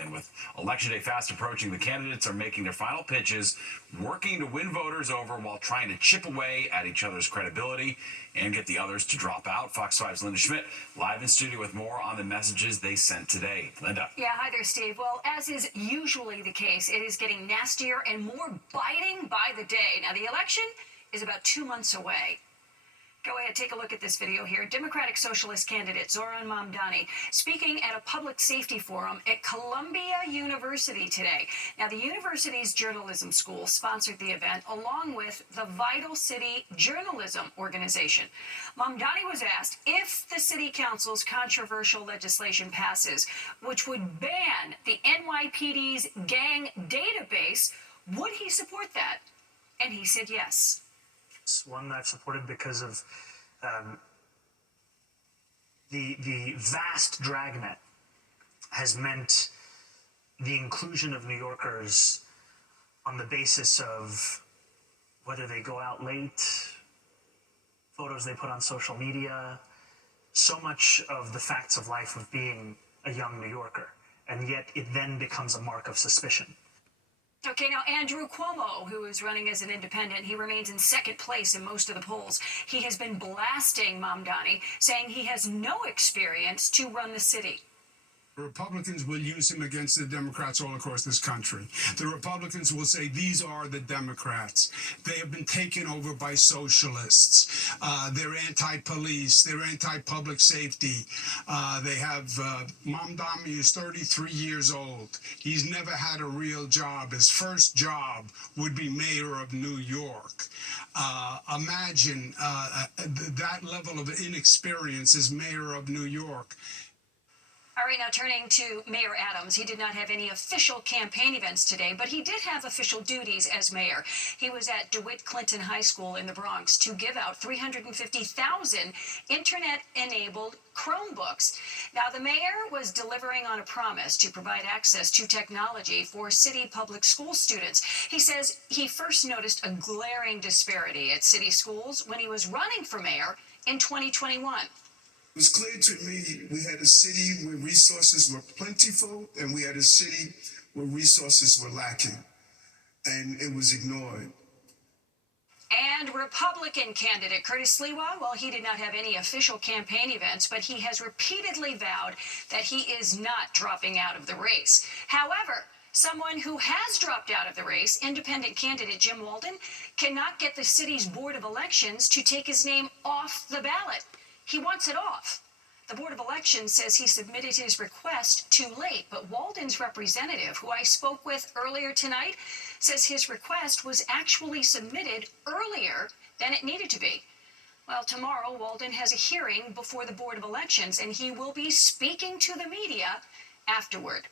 And with Election Day fast approaching, the candidates are making their final pitches, working to win voters over while trying to chip away at each other's credibility and get the others to drop out. Fox 5's Linda Schmidt live in studio with more on the messages they sent today. Linda. Yeah, hi there, Steve. Well, as is usually the case, it is getting nastier and more biting by the day. Now, the election is about 2 months away. Go ahead, take a look at this video here. Democratic Socialist candidate Zoran Mamdani speaking at a public safety forum at Columbia University today. Now, the university's journalism school sponsored the event along with the Vital City Journalism Organization. Mamdani was asked if the city council's controversial legislation passes, which would ban the NYPD's gang database, would he support that? And he said yes. One I've supported because of the vast dragnet has meant the inclusion of New Yorkers on the basis of whether they go out late, photos they put on social media, so much of the facts of life of being a young New Yorker, and yet it then becomes a mark of suspicion. Okay, now Andrew Cuomo, who is running as an independent, he remains in second place in most of the polls. He has been blasting Mamdani, saying he has no experience to run the city. The Republicans will use him against the Democrats all across this country. The Republicans will say, these are the Democrats. They have been taken over by socialists. They're anti-police. They're anti-public safety. They have Mamdani is 33 years old. He's never had a real job. His first job would be mayor of New York. Imagine that level of inexperience as mayor of New York. All right, now turning to Mayor Adams. He did not have any official campaign events today, but he did have official duties as mayor. He was at DeWitt Clinton High School in the Bronx to give out 350,000 internet-enabled Chromebooks. Now, the mayor was delivering on a promise to provide access to technology for city public school students. He says he first noticed a glaring disparity at city schools when he was running for mayor in 2021. It was clear to me we had a city where resources were plentiful and we had a city where resources were lacking, and it was ignored. And Republican candidate Curtis Sliwa, well, he did not have any official campaign events, but he has repeatedly vowed that he is not dropping out of the race. However, someone who has dropped out of the race, independent candidate Jim Walden, cannot get the city's Board of Elections to take his name off the ballot. He wants it off. The Board of Elections says he submitted his request too late, but Walden's representative, who I spoke with earlier tonight, says his request was actually submitted earlier than it needed to be. Well, tomorrow, Walden has a hearing before the Board of Elections, and he will be speaking to the media afterward.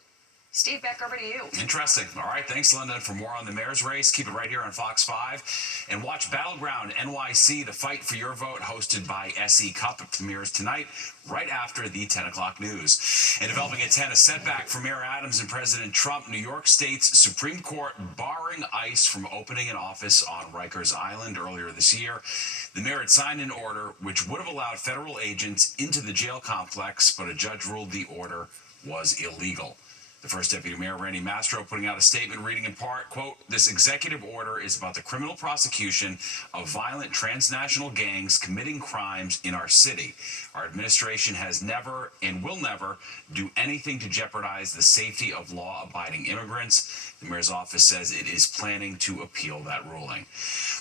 Steve, back over to you. Interesting. All right, thanks, Linda. For more on the mayor's race, keep it right here on Fox 5. And watch Battleground NYC, the fight for your vote, hosted by SE Cup. It premieres tonight, right after the 10 o'clock news. And developing at 10, a setback for Mayor Adams and President Trump. New York State's Supreme Court barring ICE from opening an office on Rikers Island earlier this year. The mayor had signed an order which would have allowed federal agents into the jail complex, but a judge ruled the order was illegal. The first deputy mayor, Randy Mastro, putting out a statement reading in part, quote, "This executive order is about the criminal prosecution of violent transnational gangs committing crimes in our city. Our administration has never and will never do anything to jeopardize the safety of law-abiding immigrants." The mayor's office says it is planning to appeal that ruling.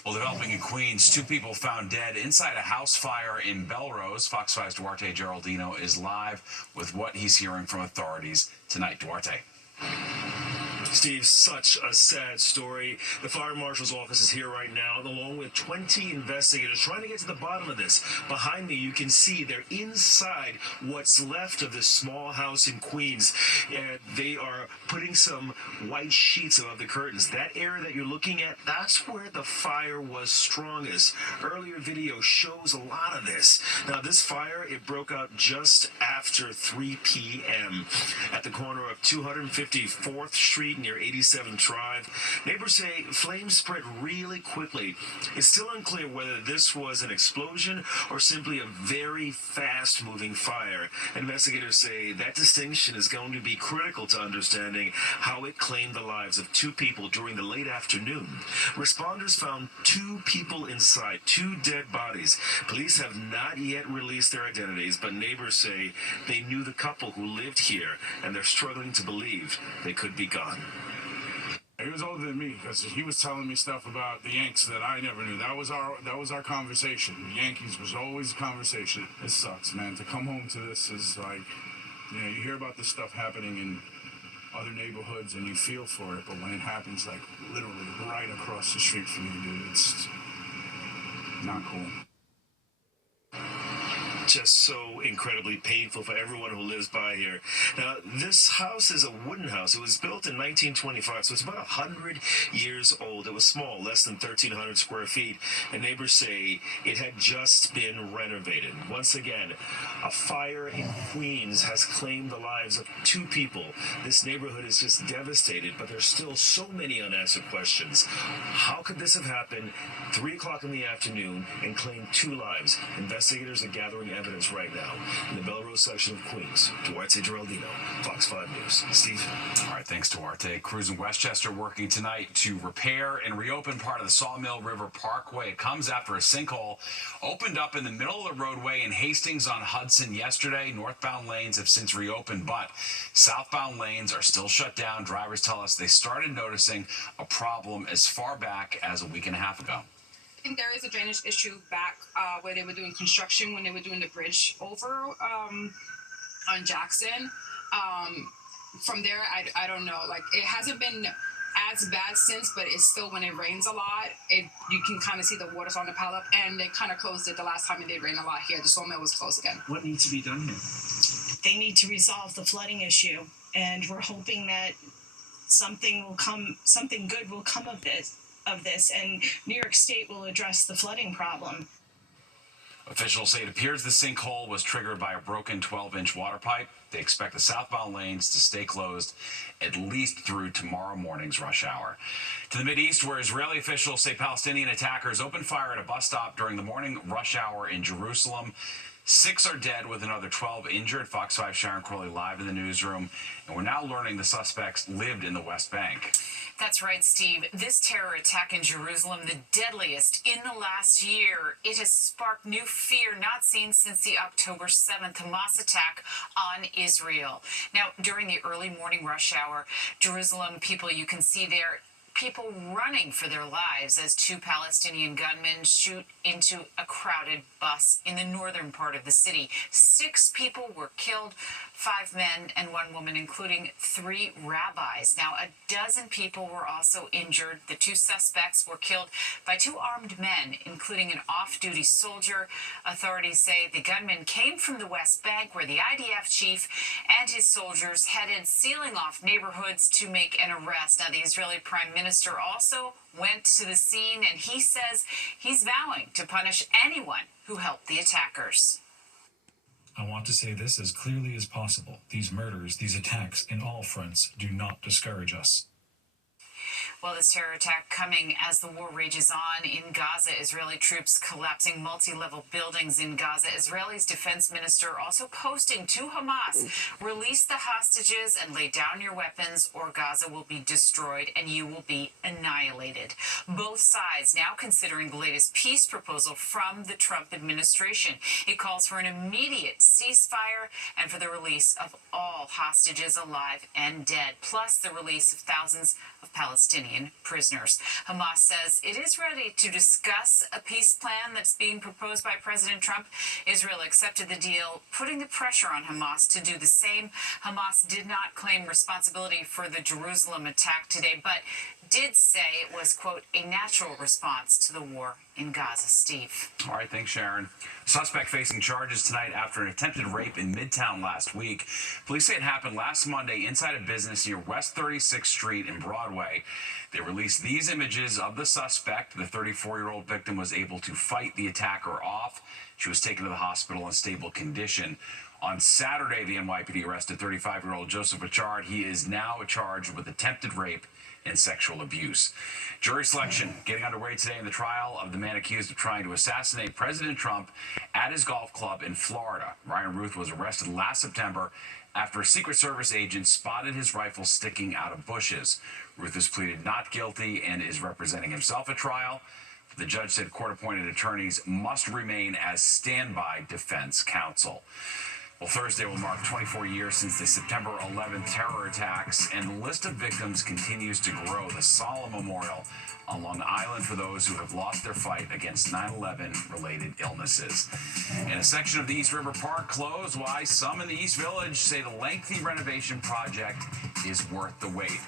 Well, developing in Queens, 2 people found dead inside a house fire in Belrose. Fox 5's Duarte Geraldino is live with what he's hearing from authorities tonight. Duarte. Steve, such a sad story. The fire marshal's office is here right now, along with 20 investigators trying to get to the bottom of this. Behind me, you can see they're inside what's left of this small house in Queens. And they are putting some white sheets above the curtains. That area that you're looking at, that's where the fire was strongest. Earlier video shows a lot of this. Now, this fire, it broke out just after 3 p.m. at the corner of 254th Street Street near 87th Drive. Neighbors say flames spread really quickly. It's still unclear whether this was an explosion or simply a very fast-moving fire. Investigators say that distinction is going to be critical to understanding how it claimed the lives of two people during the late afternoon. Responders found two people inside, two dead bodies. Police have not yet released their identities, but neighbors say they knew the couple who lived here, and they're struggling to believe they could be gone. He was older than me because he was telling me stuff about the Yanks that I never knew. That was our conversation. The Yankees was always a conversation. It sucks, man. To come home to this is like, you hear about this stuff happening in other neighborhoods and you feel for it, but when it happens like literally right across the street from you, dude, it's not cool. Just so incredibly painful for everyone who lives by here. Now, this house is a wooden house. It was built in 1925, so it's about 100 years old. It was small, less than 1,300 square feet, and neighbors say it had just been renovated. Once again, a fire in Queens has claimed the lives of two people. This neighborhood is just devastated, but there's still so many unanswered questions. How could this have happened 3 o'clock in the afternoon and claim two lives? Investigators are gathering evidence right now in the Belrose section of Queens. Duarte Geraldino, Fox 5 News. Steve. All right, thanks, Duarte. Crews in Westchester working tonight to repair and reopen part of the Sawmill River Parkway. It comes after a sinkhole opened up in the middle of the roadway in Hastings on Hudson yesterday. Northbound lanes have since reopened, but southbound lanes are still shut down. Drivers tell us they started noticing a problem as far back as a week and a half ago. I think there is a drainage issue back where they were doing construction, when they were doing the bridge over on Jackson. From there, I don't know. Like, it hasn't been as bad since, but it's still, when it rains a lot, you can kind of see the water starting to pile up, and they kind of closed it the last time it did rain a lot here. The sawmill was closed again. What needs to be done here? They need to resolve the flooding issue, and we're hoping that something good will come of this, and New York State will address the flooding problem. Officials say it appears the sinkhole was triggered by a broken 12-inch water pipe. They expect the southbound lanes to stay closed at least through tomorrow morning's rush hour. To the Mideast, where Israeli officials say Palestinian attackers opened fire at a bus stop during the morning rush hour in Jerusalem. 6 are dead with another 12 injured. Fox 5 Sharon Crowley live in the newsroom. And we're now learning the suspects lived in the West Bank. That's right, Steve. This terror attack in Jerusalem, the deadliest in the last year, it has sparked new fear not seen since the October 7th Hamas attack on Israel. Now, during the early morning rush hour, Jerusalem people, you can see there, people running for their lives as two Palestinian gunmen shoot into a crowded bus in the northern part of the city. 6 people were killed, 5 men and 1 woman, including 3 rabbis. Now, a dozen people were also injured. The 2 suspects were killed by 2 armed men, including an off-duty soldier. Authorities say the gunmen came from the West Bank, where the IDF chief and his soldiers headed sealing off neighborhoods to make an arrest. Now, the Israeli Prime Minister also went to the scene, and he says he's vowing to punish anyone who helped the attackers. I want to say this as clearly as possible. These murders, these attacks in all fronts do not discourage us. Well, this terror attack coming as the war rages on in Gaza. Israeli troops collapsing multi-level buildings in Gaza. Israel's defense minister also posting to Hamas, release the hostages and lay down your weapons, or Gaza will be destroyed and you will be annihilated. Both sides now considering the latest peace proposal from the Trump administration. It calls for an immediate ceasefire and for the release of all hostages alive and dead, plus the release of thousands of Palestinian prisoners. Hamas says it is ready to discuss a peace plan that's being proposed by President Trump. Israel accepted the deal, putting the pressure on Hamas to do the same. Hamas did not claim responsibility for the Jerusalem attack today, but did say it was, quote, a natural response to the war in Gaza. Steve. All right, thanks, Sharon. Suspect facing charges tonight after an attempted rape in Midtown last week. Police say it happened last Monday inside a business near West 36th Street and Broadway. They released these images of the suspect. The 34-year-old victim was able to fight the attacker off. She was taken to the hospital in stable condition. On Saturday, the NYPD arrested 35-year-old Joseph Richard. He is now charged with attempted rape and sexual abuse. Jury selection getting underway today in the trial of the man accused of trying to assassinate President Trump at his golf club in Florida. Ryan Ruth was arrested last September after a Secret Service agent spotted his rifle sticking out of bushes. Ruth has pleaded not guilty and is representing himself at trial. The judge said court-appointed attorneys must remain as standby defense counsel. Well, Thursday will mark 24 years since the September 11th terror attacks, and the list of victims continues to grow. The solemn memorial on Long Island for those who have lost their fight against 9/11-related illnesses. And a section of the East River Park closed. Why? Some in the East Village say the lengthy renovation project is worth the wait.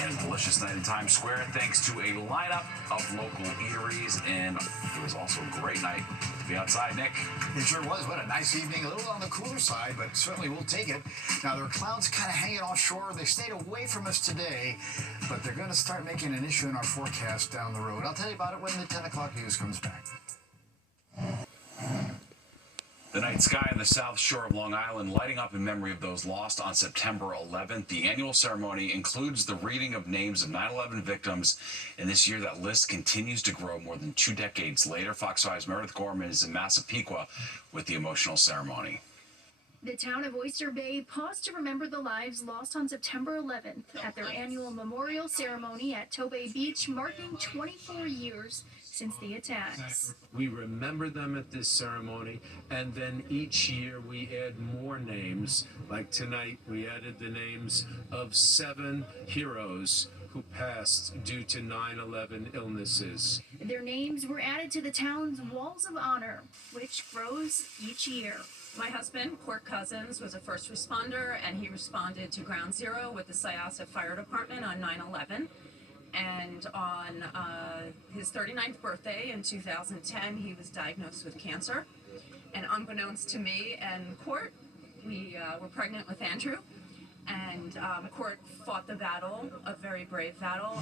And a delicious night in Times Square thanks to a lineup of local eateries, and it was also a great night to be outside. Nick? It sure was. What a nice evening. A little on the cooler side, but certainly we'll take it. Now, there are clouds kind of hanging offshore. They stayed away from us today, but they're going to start making an issue in our forecast down the road. I'll tell you about it when the 10 o'clock news comes back. The night sky on the south shore of Long Island lighting up in memory of those lost on September 11th. The annual ceremony includes the reading of names of 9/11 victims, and this year that list continues to grow more than 2 decades later. Fox 5's Meredith Gorman is in Massapequa with the emotional ceremony. The town of Oyster Bay paused to remember the lives lost on September 11th at their annual memorial ceremony at Tobay Beach, marking 24 years since the attacks. We remember them at this ceremony, and then each year we add more names. Like tonight, we added the names of 7 heroes who passed due to 9/11 illnesses. Their names were added to the town's Walls of Honor, which grows each year. My husband, Court Cousins, was a first responder, and he responded to Ground Zero with the Syosset Fire Department on 9/11. And on his 39th birthday in 2010, he was diagnosed with cancer. And unbeknownst to me and Court, we were pregnant with Andrew. And Court fought the battle, a very brave battle.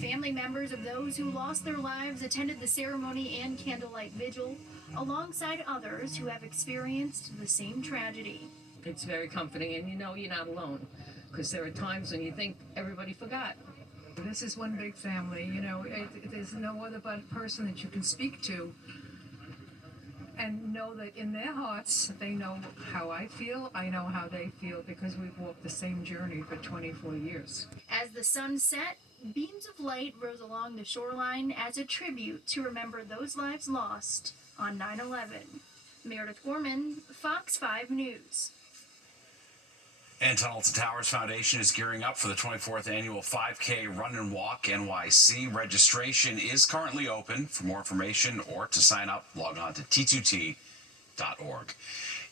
Family members of those who lost their lives attended the ceremony and candlelight vigil, alongside others who have experienced the same tragedy. It's very comforting, and you know you're not alone, because there are times when you think everybody forgot. This is one big family, you know, there's no other but person that you can speak to and know that in their hearts, they know how I feel, I know how they feel, because we've walked the same journey for 24 years. As the sun set, beams of light rose along the shoreline as a tribute to remember those lives lost on 9/11. Meredith Gorman, Fox 5 News. And Tunnel to Towers Foundation is gearing up for the 24th annual 5K Run and Walk NYC. Registration is currently open. For more information or to sign up, log on to t2t.org.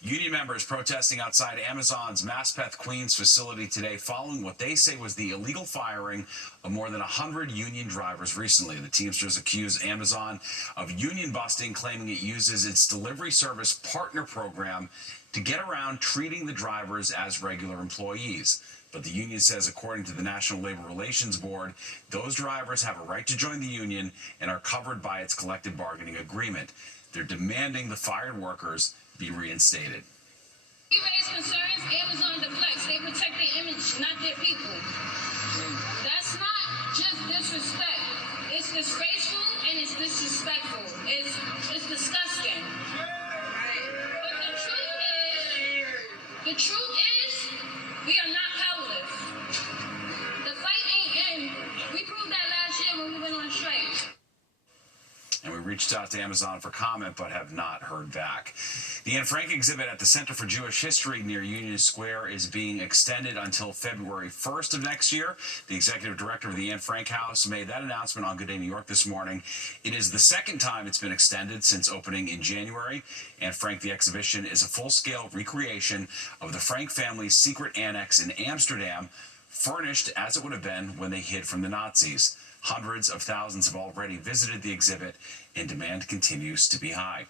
Union members protesting outside Amazon's Maspeth, Queens facility today following what they say was the illegal firing of more than 100 union drivers recently. The Teamsters accuse Amazon of union busting, claiming it uses its delivery service partner program to get around treating the drivers as regular employees. But the union says, according to the National Labor Relations Board, those drivers have a right to join the union and are covered by its collective bargaining agreement. They're demanding the fired workers be reinstated. We raise concerns, Amazon deflects. They protect their image, not their people. That's not just disrespect. It's disgraceful and it's disrespectful. It's disgusting. The truth is, we are not powerless. The fight ain't in. We proved that last year when we went on strike. And we reached out to Amazon for comment, but have not heard back. The Anne Frank exhibit at the Center for Jewish History near Union Square is being extended until February 1st of next year. The executive director of the Anne Frank House made that announcement on Good Day New York this morning. It is the second time it's been extended since opening in January. Anne Frank, the exhibition, is a full-scale recreation of the Frank family's secret annex in Amsterdam, furnished as it would have been when they hid from the Nazis. Hundreds of thousands have already visited the exhibit, and demand continues to be high.